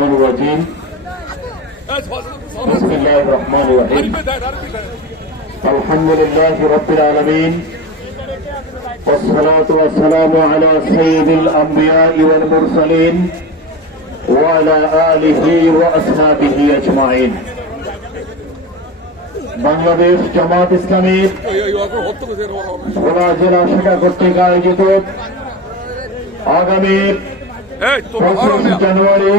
الشيطان الرجيم بسم الله الرحمن الرحيم الحمد لله رب العالمين والصلاة والسلام على سيد الأنبياء والمرسلين وعلى آله وأصحابه أجمعين বাংলাদেশ জামাত ইসলামীর ভোলা জেলা শাখা কর্তৃক আয়োজিত আগামী 25 জানুয়ারি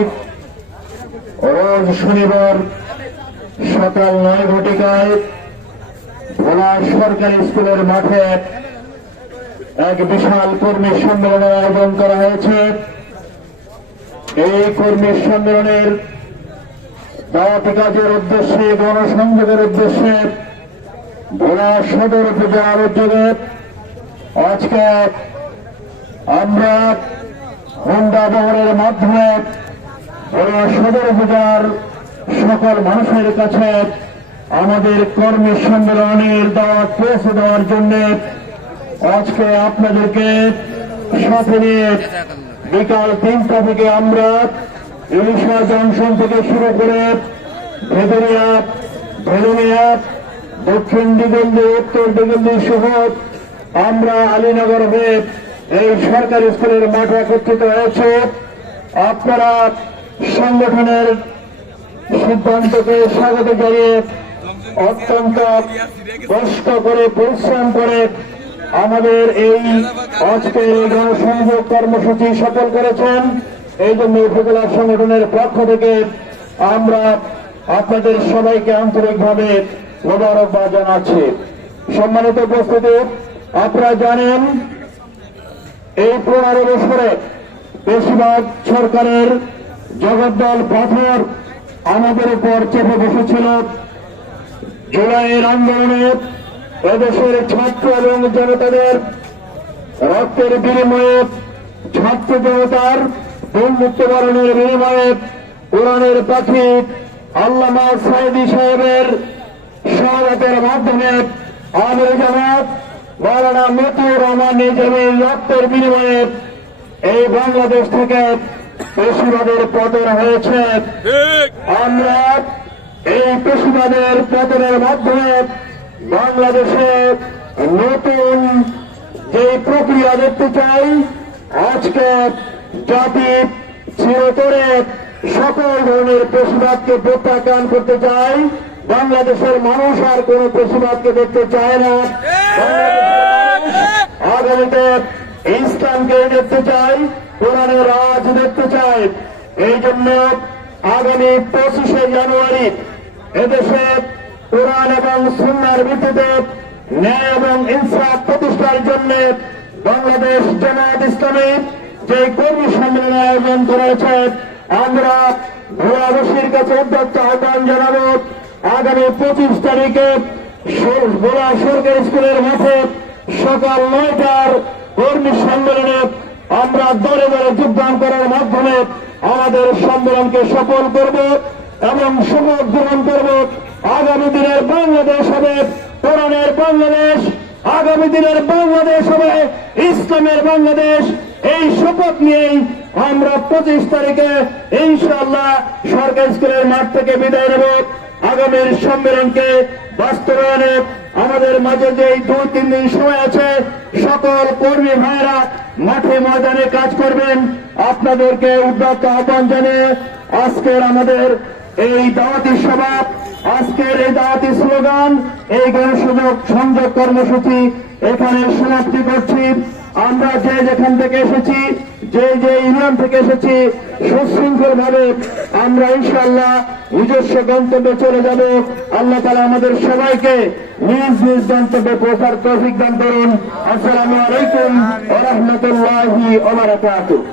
রোজ শনিবার সকাল 9 ঘটিকায় ভোলা সরকারি স্কুলের মাঠে এক বিশাল কর্মী সম্মেলনের আয়োজন করা হয়েছে। এই কর্মী সম্মেলনের দাওয়াতি কাজের উদ্দেশ্যে গণসংযোগের উদ্দেশ্যে ভোলা সদর উপজেলার উদ্যোগে আজকে আমরা হোন্ডা বহরের মাধ্যমে ভোলা সদর উপজেলার সকল মানুষের কাছে আমাদের কর্মী সম্মেলনের দাওয়াত পৌঁছে দেওয়ার জন্য আজকে আপনাদেরকে সাথে নিয়ে বিকাল 3টা থেকে আমরা ইলিশা জংশন থেকে শুরু করে ভেদুনিয়া দক্ষিণ দিগন্দি উত্তর দিগন্দি সহ আমরা আলীনগর হয়ে এই সরকারি স্কুলের মাঠে একত্রিত হয়েছে। আপনারা সংগঠনের সিদ্ধান্তকে স্বাগত জানিয়ে অত্যন্ত কষ্ট করে পরিশ্রম করে আমাদের এই আজকের এই গণসংযোগ কর্মসূচি সফল করেছেন। এই জন্য উপজেলা সংগঠনের পক্ষ থেকে আমরা আপনাদের সবাইকে আন্তরিকভাবে মোবারকবাদ জানাচ্ছি। সম্মানিত উপস্থিতি, আপনারা জানেন এই 15 বছরে বেশিরভাগ সরকারের জগদ্দল পাথর আমাদের উপর চেপে বসেছিল। জুলাইয়ের আন্দোলনে এদেশের ছাত্র এবং জনতাদের রক্তের বিনিময়ে ছাত্র জনতার বন্ধুত্ববরণের বিনিময়ে কোরআনের পাখি আল্লামা সাইদি সাহেবের শাহাদাতের মাধ্যমে আমির জামাত মাওলানা মতিউর রহমান নিজামীর রক্তের বিনিময়ে এই বাংলাদেশ থেকে পেশিবাদের পতন হয়েছে। আমরা এই পেশিবাদের পতনের মাধ্যমে বাংলাদেশে নতুন যে প্রক্রিয়া দেখতে চাই, আজকে জাতি চিরতরে সকল ধরনের পেশিবাদকে প্রত্যাখ্যান করতে চাই। বাংলাদেশের মানুষ আর কোন পেশিবাদকে দেখতে চায় না। আগামীতে ইসলামকে দেখতে চাই, কোরআনের রাজ দেখতে চাই। এই জন্য আগামী 25শে জানুয়ারি এদেশে কোরআন এবং সুন্নাহর ভিত্তিতে ন্যায় এবং ইনসাফ প্রতিষ্ঠার জন্য বাংলাদেশ জামাত ইসলামী যে কর্মী সম্মেলনের আয়োজন করেছে, আমরা ভোলাবাসীর কাছে উদ্যোক্ত আহ্বান জানাব আগামী 25 তারিখে ভোলা সরকারি স্কুলের মাঠে সকাল 9টার কর্মী সম্মেলনে আমরা দলে দলে যোগদান করার মাধ্যমে আমাদের সম্মেলনকে সফল করব এবং শপথ গ্রহণ করব আগামী দিনের বাংলাদেশ হবে কোরআনের বাংলাদেশ, আগামী দিনের বাংলাদেশ হবে ইসলামের বাংলাদেশ। এই শপথ নিয়েই আমরা 25 তারিখে ইনশাআল্লাহ সরকারি স্কুলের মাঠ থেকে বিদায় নেব। আগামীর সম্মেলনকে বাস্তবায়নে আমাদের মাঝে যে 2-3 দিন সময় আছে, সকল কর্মী ভাইয়েরা মাঠে ময়দানে কাজ করবেন। আপনাদেরকে উদ্যোক্ত আহ্বান জানিয়ে আজকের আমাদের এই দাওয়াতি সভা, আজকের এই দাওয়াতি স্লোগান, এই গণসংযোগ কর্মসূচি এখানে সমাপ্তি করছি। আমরা যে যেখান থেকে এসেছি, যে ইউনিয়ন থেকে এসেছি, সুশৃঙ্খল ভাবে আমরা ইনশাআল্লাহ নিজস্ব গন্তব্যে চলে যাব। আল্লাহ তাআলা আমাদের সবাইকে নিজ নিজ গন্তব্যে পৌঁছার তৌফিক দান করুন। আসসালামু আলাইকুম ওয়া রাহমাতুল্লাহি ওয়া বারাকাতুহু।